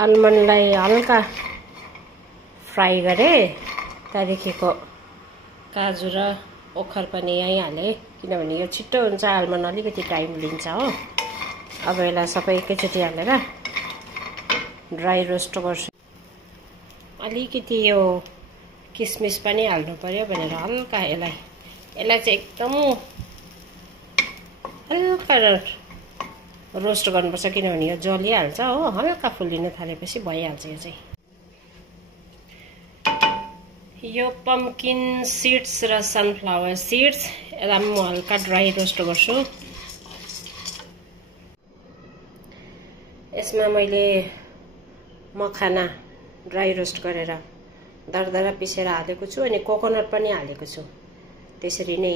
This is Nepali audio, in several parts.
आलमन्डलाई हल्का फ्राई गरे, त्यहाँदेखिको काजु र ओखर पनि यहीँ हाले, किनभने यो छिट्टो हुन्छ, आलमन्ड अलिकति टाइम लिन्छ हो। अब यसलाई सबै एकैचोटि हालेर ड्राई रोस्ट गर्छु। अलिकति यो किसमिस पनि हाल्नु पर्यो भनेर हल्का यसलाई चाहिँ एकदम हल्का रोस्ट गर्नुपर्छ, किनभने यो जलिहाल्छ हो। हल्का फुलिन थालेपछि भइहाल्छ यो चाहिँ। यो पम्किन सिड्स र सनफ्लावर सिड्स यसलाई म हल्का ड्राई रोस्ट गर्छु। यसमा मैले मखाना ड्राई रोस्ट गरेर दरदरा पिसेर हालेको छु, अनि कोकोनट पनि हालेको छु। त्यसरी नै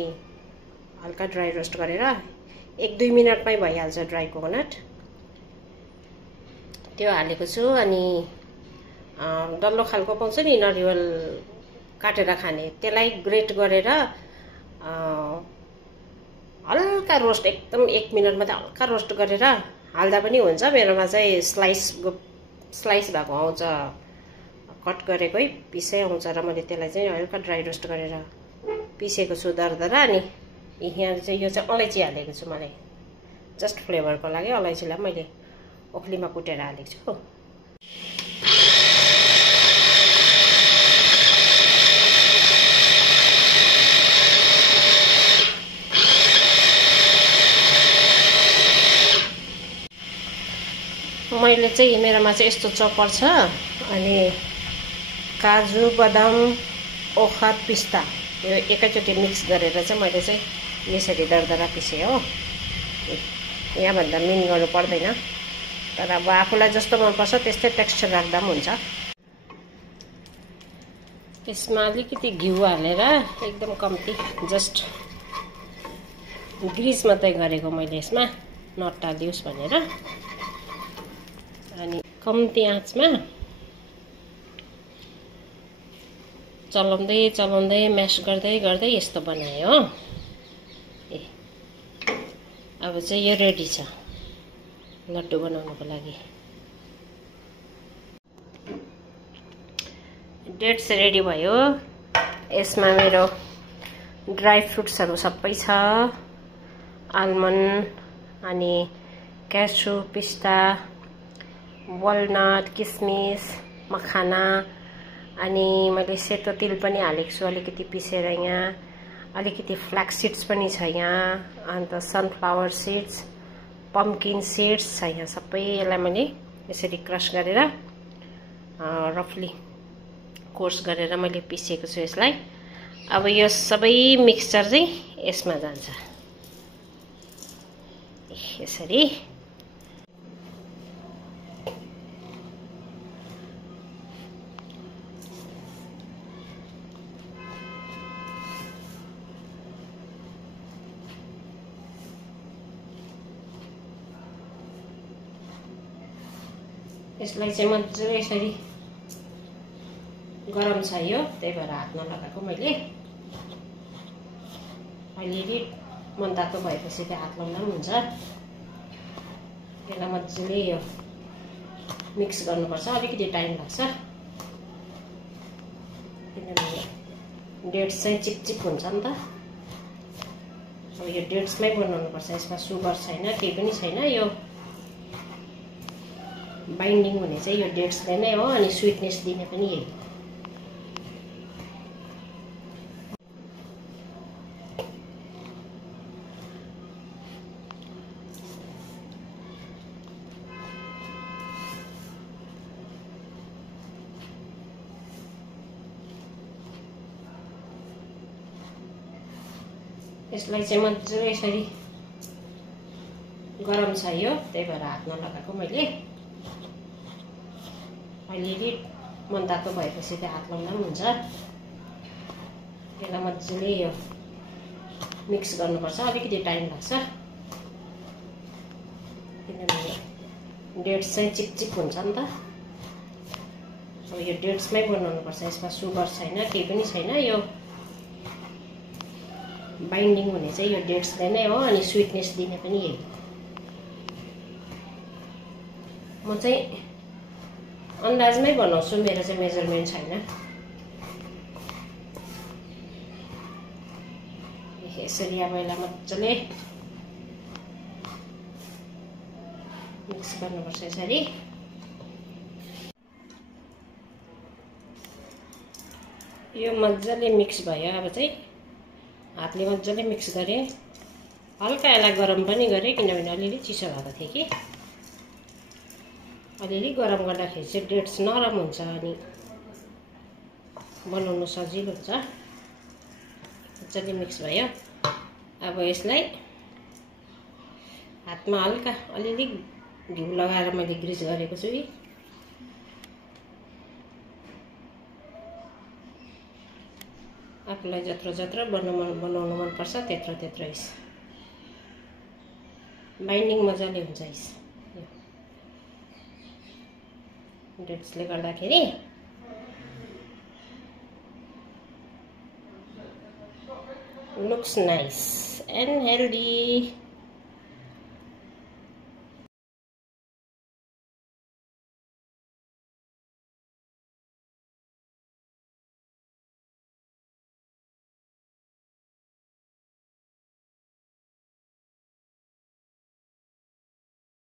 हल्का ड्राई रोस्ट गरेर 1-2 मिनटमै भइहाल्छ ड्राई कोकोनट, त्यो हालेको छु। अनि डल्लो खालको पाउँछ नि नरिवल काटेर खाने, त्यसलाई ग्रेट गरेर हल्का रोस्ट, एकदम 1 मिनट मात्रै हल्का रोस्ट गरेर हाल्दा पनि हुन्छ। मेरोमा चाहिँ स्लाइस भएको आउँछ, कट गरेकै पिसै आउँछ, र मैले त्यसलाई चाहिँ हल्का ड्राई रोस्ट गरेर पिसेको छु दरदरा। अनि यहाँ चाहिँ यो चाहिँ अलैँची हालेको छु, मैले जस्ट फ्लेभरको लागि अलैँचीलाई मैले ओखलीमा कुटेर हालेको छु। मैले चाहिँ मेरोमा चाहिँ यस्तो चपर छ, अनि काजु, बदाम, ओखर, पिस्ता यो एकैचोटि मिक्स गरेर चाहिँ मैले चाहिँ यसरी दरदरा पिसेँ हो। यहाँभन्दा मिन गर्नु पर्दैन, तर अब आफूलाई जस्तो मनपर्छ त्यस्तै टेक्स्चर राख्दा पनि हुन्छ। यसमा अलिकति घिउ हालेर एकदम कम्ती, जस्ट ग्रिज मात्रै गरेको मैले यसमा, नटालियोस् भनेर। अनि कम्ती आँचमा चलाउँदै म्यास गर्दै यस्तो बनाएँ हो। अब चाहिँ यो रेडी छ लड्डु बनाउनको लागि। डेट्स रेडी भयो। यसमा मेरो ड्राई फ्रुट्सहरू सबै छ, आलमन्ड, अनि क्यासु, पिस्ता, वालनट, किसमिस, मखाना, अनि मैले सेतो तिल पनि हालेको छु अलिकति पिसेर, यहाँ अलिकति फ्ल्याक्स सिड्स पनि छ यहाँ, अन्त सनफ्लावर सिड्स, पम्किन सिड्स छ यहाँ। सबै यसलाई मैले यसरी क्रस गरेर रफली कोर्स गरेर मैले पिसेको छु यसलाई। अब यो सबै मिक्सचर चाहिँ यसमा जान्छ यसरी। यसलाई चाहिँ मजाले यसरी, गरम छ यो, त्यही भएर हात नलगाएको मैले। अलिअलि मनतातो भएपछि चाहिँ हात लगाउँदा पनि हुन्छ। यसलाई मजाले यो मिक्स गर्नुपर्छ, अलिकति टाइम लाग्छ, किनभने डेट्स चाहिँ चिपचिप हुन्छ नि त। अब यो डेट्समै बनाउनुपर्छ, यसमा सुगर छैन, केही पनि छैन, यो बाइन्डिङ हुने चाहिँ यो डेट्सले नै हो, अनि स्विटनेस दिने पनि यही। यसलाई चाहिँ मजाले यसरी, गरम छ यो, त्यही भएर हात नलगाएको मैले। अलिअलि मनतातो भएपछि चाहिँ हात लगाउँदा पनि हुन्छ। यसलाई मजाले यो मिक्स गर्नुपर्छ, अलिकति टाइम लाग्छ, किनभने डेट्स चाहिँ चिपचिप हुन्छ नि त। अब यो डेट्समै बनाउनुपर्छ, यसमा सुगर छैन, केही पनि छैन, यो बाइन्डिङ हुने चाहिँ यो डेट्सले नै हो, अनि स्विटनेस दिने पनि यही। म चाहिँ अन्दाजमै बनाउँछु, मेरो चाहिँ मेजरमेन्ट छैन। यसरी अब यसलाई मजाले मिक्स गर्नुपर्छ। यसरी यो मजाले मिक्स भयो। अब चाहिँ हातले मजाले मिक्स गरेँ। हल्का यसलाई गरम पनि गरेँ, किनभने अलिअलि चिसो भएको थियो कि। अलिअलि गरम गर्दाखेरि चाहिँ डेट्स नरम हुन्छ अनि बनाउनु सजिलो हुन्छ। मजाले मिक्स भयो। अब यसलाई हातमा हल्का अलिअलि घिउ लगाएर मैले ग्रिस गरेको छु। आफूलाई जत्रो बनाउनु मनपर्छ त्यत्रो बाइन्डिङ मजाले हुन्छ। डेट्सले गर्दाखेरि looks nice and healthy.